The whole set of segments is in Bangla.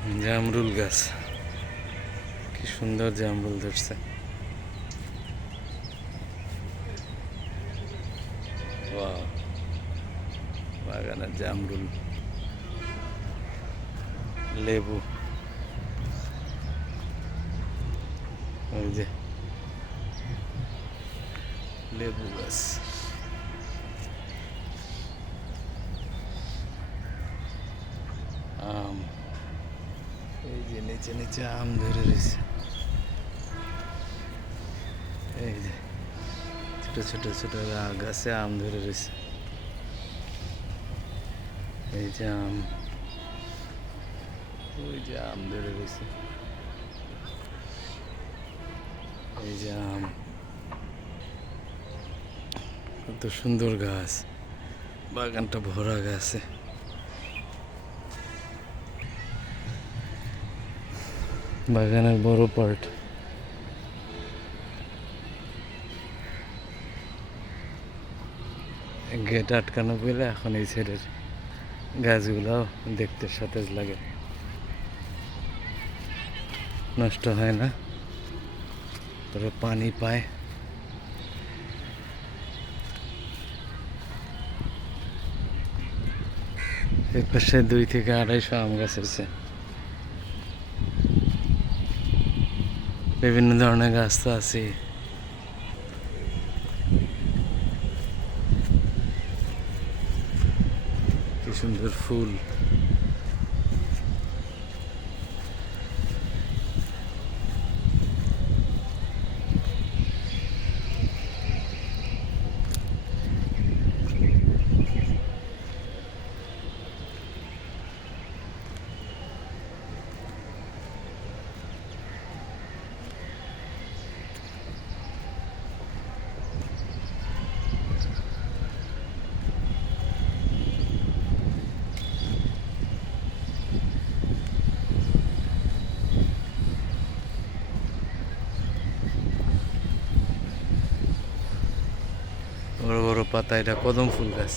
জামরুল গাছ, কি সুন্দর জামরুল ধরছে। ওয়াও, বাগানের জামরুল, লেবু, ওই যে লেবু গাছ, আম, এই যে নিচে নিচে আম ধরে রয়েছে। এই যে ছোট ছোট ছোট গাছে আম ধরে রয়েছে। এই যে আম, ওই যে আম ধরে রয়েছে। এই যে আম, কত সুন্দর গাছ, বাগানটা ভরা গাছে। বাগানের বড় পার্ট। গেট আটকানো বলে এখন এই সাইডের গাছগুলোও দেখতে সতেজ লাগে, নষ্ট হয় না, তবে পানি পায়। এই পাশে 2 থেকে 250 আম গাছ আছে। বিভিন্ন ধরনের গাছ তো আছে। কি সুন্দর ফুল। বড় বড় পাতা, এটা কদম ফুল গাছ।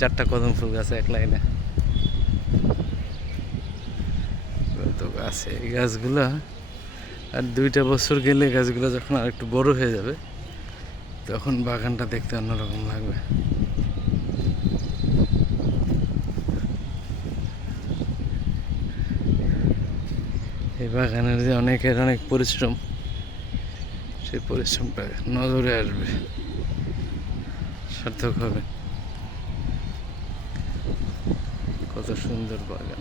4টা কদম ফুল গাছ এক লাইনে। কত গাছ এই গাছগুলা, আর 2টা বছর গেলে গাছগুলো যখন আর একটু বড় হয়ে যাবে তখন বাগানটা দেখতে অন্যরকম লাগবে। এই বাগানের যে অনেকের অনেক পরিশ্রম, সেই পরিশ্রমটা নজরে আসবে, সার্থক হবে। কত সুন্দর বাগান।